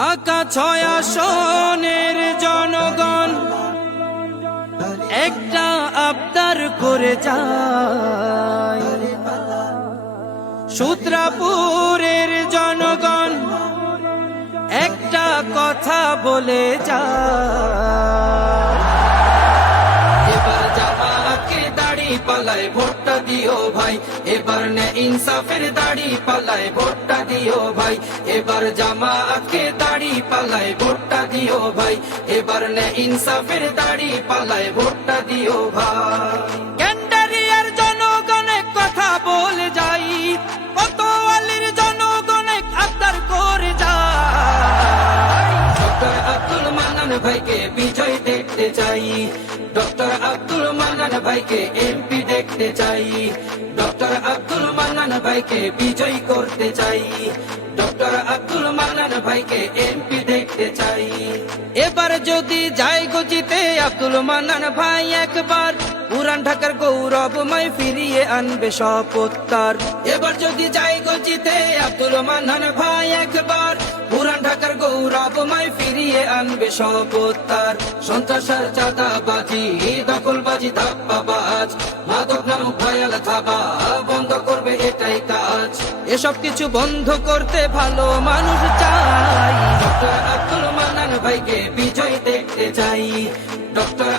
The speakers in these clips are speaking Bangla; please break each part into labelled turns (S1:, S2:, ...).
S1: ফাঁকা ছয়া সনের জনগণ। একটা আবদার করে যায় সূত্রাপুরের জনগণ একটা কথা বলে যায়
S2: দিও ভাই। এবার নে ইনসাফের দাড়ি পালায় ভোটটা দিও ভাই। এবার জামাকে দাড়ি পালায় ভোটটা দিও ভাই। এবার নে ইনসাফের দাড়ি পালায় ভোটটা দিও ভাই।
S1: ক্যান্ডারিয়ার জনগণে কথা বলে যাই। কতোয়ালির জনগণে আবদার করে যায়
S2: আব্দুল মান্নান ভাইকে বিজয় দেখতে চাই। ডক্টর আব্দুল মান্নান ভাইকে এমপি দেখতে চাই। ডক্টর আব্দুল মান্নান ভাইকে বিজয় করতে চাই। ডক্টর আব্দুল মান্নান ভাইকে এমপি দেখতে চাই।
S1: এবার যদি যাই গো জিতে আব্দুল মান্নান ভাই একবার পুরান ঢাকার গৌরবময় ফিরিয়ে আনবে শপথ তার।
S2: এবার যদি যাই গো জিতে আব্দুল মান্নান ভাই একবার ঢাকার গৌরবময় ফিরিয়ে আনবে শপথ তার। সন্ত্রাসার চাঁদাবাজি, দখলবাজি, ধাপ্পাবাজ। মাদক নামক ভয়াল থাবা, বন্ধ করবে এটাই কাজ।
S1: এসব কিছু বন্ধ করতে ভালো মানুষ চাই।
S2: ডক্টর আব্দুল মানান ভাইকে বিজয় দেখতে চাই। ডক্টর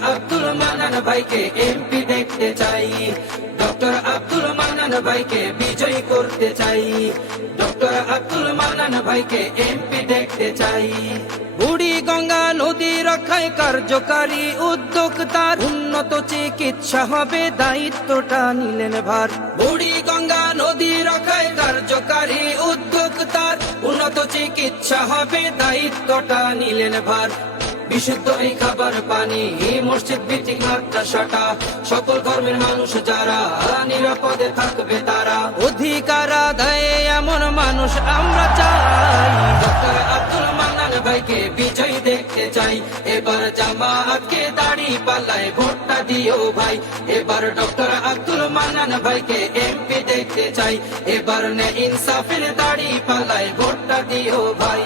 S2: ভাইকে এমপি দেখতে চাই। ডক্টর আব্দুল মান্নান ভাইকে বিজয় করতে চাই। ডক্টর আব্দুল মান্নান ভাইকে এমপি দেখতে চাই।
S1: বুড়ি গঙ্গা নদী রক্ষায় কার্যকারী উদ্যোগ তার। উন্নত চিকিৎসা হবে, দায়িত্বটা নিলেন ভার।
S2: বুড়ি গঙ্গা নদী রক্ষায় কার্যকারী উদ্যোগ তার। উন্নত চিকিৎসা হবে, দায়িত্বটা নিলেন ভার। বিশুদ্ধ এই খাবার পানি। মসজিদ ভিত্তিক মাদ্রাসাটা সকল ধর্মের মানুষ যারা নিরাপদে থাকবে তারা।
S1: অধিকার আদায়ে এমন মানুষ আমরা চাই।
S2: ডক্টর আব্দুল মান্নান ভাইকে বিজয় দেখতে চাই। এবার জামাতকে দাড়ি পাল্লায় ভোটটা দিও ভাই। এবার ডক্টর আব্দুল মান্নান ভাইকে এমপি দেখতে চাই। এবার নে ইনসাফের দাড়ি পাল্লায় ভোটটা দিও ভাই।